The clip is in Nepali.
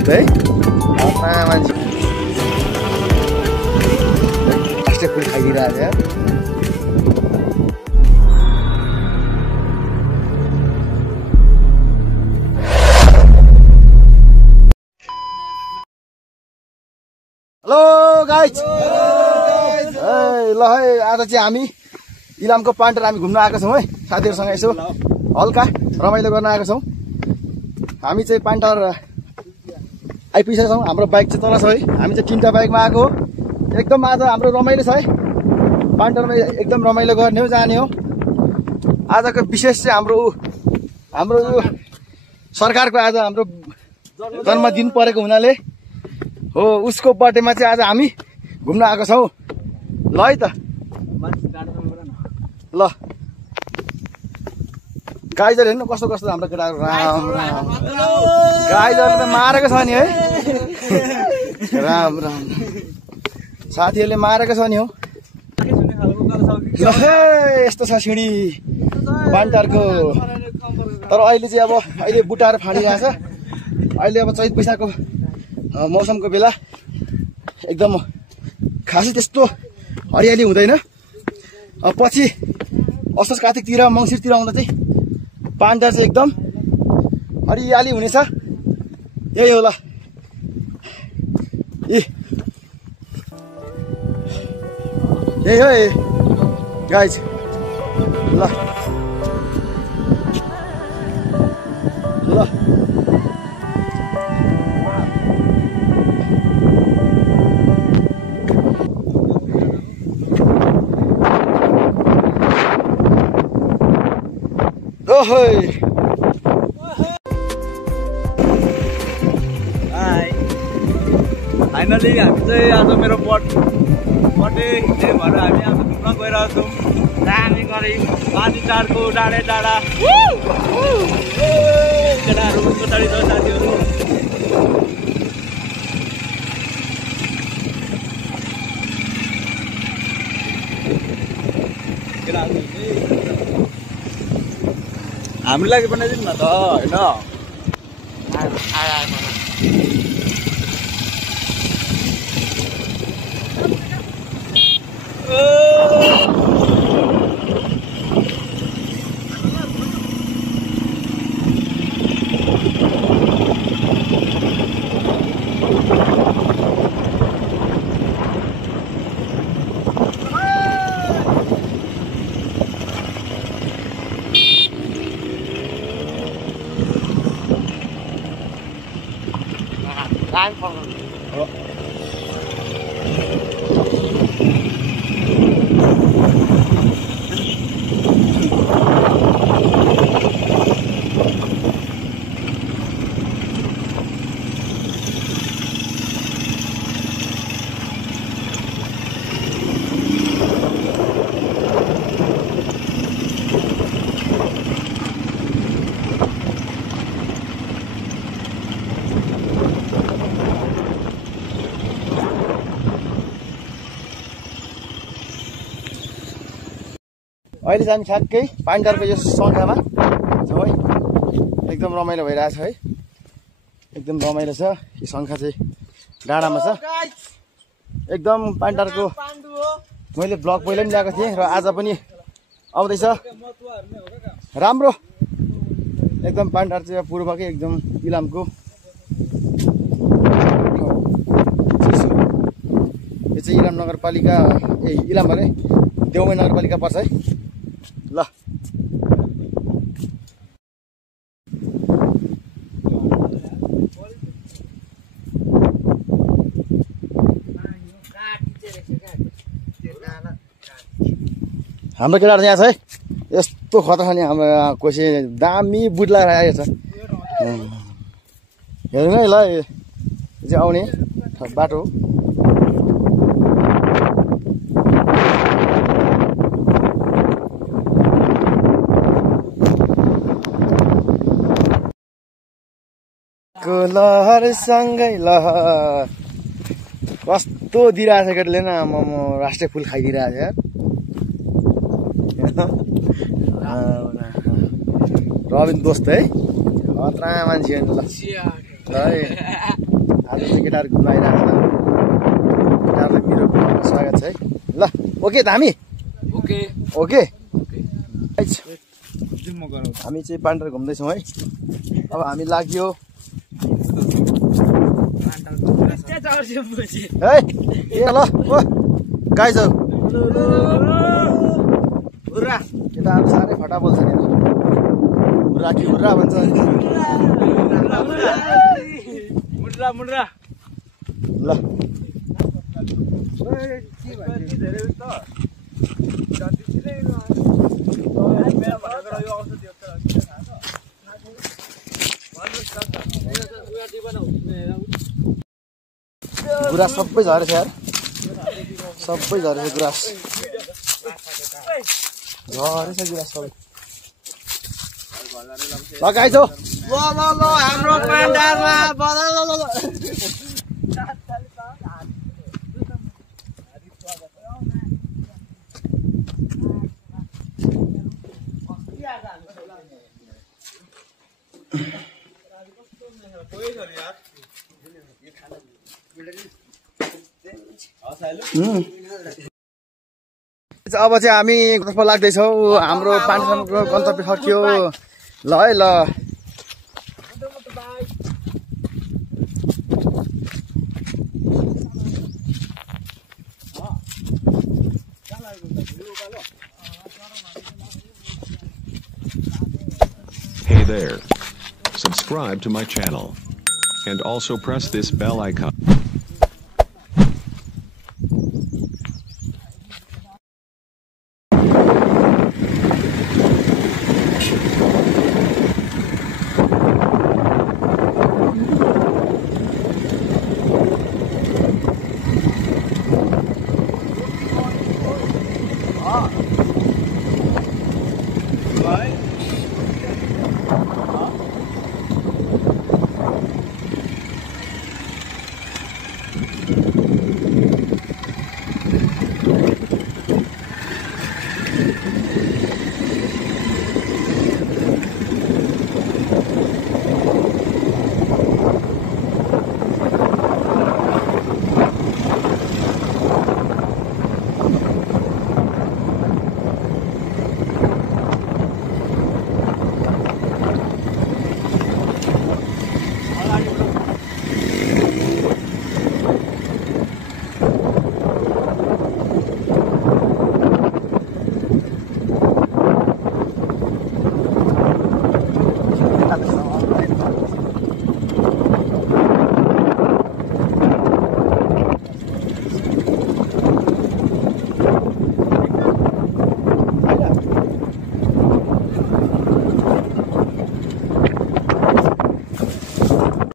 दोस्त है मान्छे राष्ट्रिय फुल खाइदिरहेको छ यार। हेलो गाइज, ल है आज चाहिँ हामी इलामको पान्टर हामी घुम्न आएका छौँ है, साथीहरूसँग यसो हल्का रमाइलो गर्न आएका छौँ। हामी चाहिँ पान्टर आइपुगेका छौँ। हाम्रो बाइक चाहिँ तल छ है, हामी चाहिँ 3टा बाइकमा आएको हो। एकदम आज हाम्रो रमाइलो छ है, पान्टरमा एकदम रमाइलो गर्ने हो, जाने हो। आजको विशेष चाहिँ हाम्रो सरकारको आज हाम्रो जन्मदिन परेको हुनाले हो, उसको बर्थडेमा चाहिँ आज हामी घुम्न आएको छौँ। ल है त, ल गाइजहरू हेर्नु कस्तो कस्तो हाम्रो केटाहरू, राम राम। गाइजहरूले त मारेको छ नि है, राम राम। साथीहरूले मारेको छ नि हो। ल यस्तो छ सिँढी पान्टरको। तर अहिले चाहिँ अब अहिले बुटाएर फाँडिरहेछ। अहिले अब चैत वैशाखको मौसमको बेला एकदम खासै त्यस्तो हरियाली हुँदैन। पछि असोज कार्तिकतिर मङ्सिरतिर आउँदा चाहिँ पान्टर चाहिँ एकदम हरियाली हुनेछ। यही हो ल, यही हो गाइज। ल ल फाइनली हामी चाहिँ आज मेरो बर्थडे हिँड्ने भएर हामी आज घुम्न गइरहेको छौँ। हामी गरी पानी चाडको डाँडै डाँडा केटाहरू कोठारी छ साथीहरू। हाम्रो लागि बनाइदिनु न त होइन। अहिले चाहिँ हामी ठ्याक्कै पान्टरको यो सङ्खामा छौँ है। एकदम रमाइलो भइरहेछ है, एकदम रमाइलो छ। यो सङ्खा चाहिँ डाँडामा छ। एकदम पान्टरको मैले ब्लग पहिला पनि ल्याएको थिएँ र आज पनि आउँदैछ। राम्रो एकदम पान्टर चाहिँ पूर्वकै एकदम इलामको यो चाहिँ इलाम नगरपालिका इलाम अरे देउमे नगरपालिका पर्छ है। ल हाम्रो केटाहरू यहाँ छ है, यस्तो खतरा छ नि हाम्रो कोसी दामी बुट लगाएर आएको छ। हेर्नु है ल, यो चाहिँ आउने बाटो हो। लहरसँगै लहर कस्तो दिइरहेछ केटले न, म राष्ट्रिय फुल खाइदिइरहेछ यार। रबिन दोस्त है, खतरा मान्छे ल। आज चाहिँ केटाहरू घुम्न आइरहेको छ केटाहरूलाई मेरो ब्लगमा स्वागत छ है ल ओके त हामी ओके ओके जुम म गराउँछु हामी चाहिँ पान्डर घुम्दैछौँ है अब हामी लाग्यो है ए ल ओ गाई छौ हुर्रा केटाहरू साह्रै फटा बोल्छ नि हुर्रा कि हुर्रा भन्छ मुड्रा मुड्रा ल गुराँस सबै झरेछ यार सबै झरेछ गुराँस झरेछ गुराँस सबै लगाइछौ ल हाम्रो पान्डारमा अब चाहिँ हामी तर्फ लाग्दैछौँ हाम्रो पाण्डरको गन्तव्य सकियो ल है ल Hey there. Subscribe to my channel. And also press this bell icon.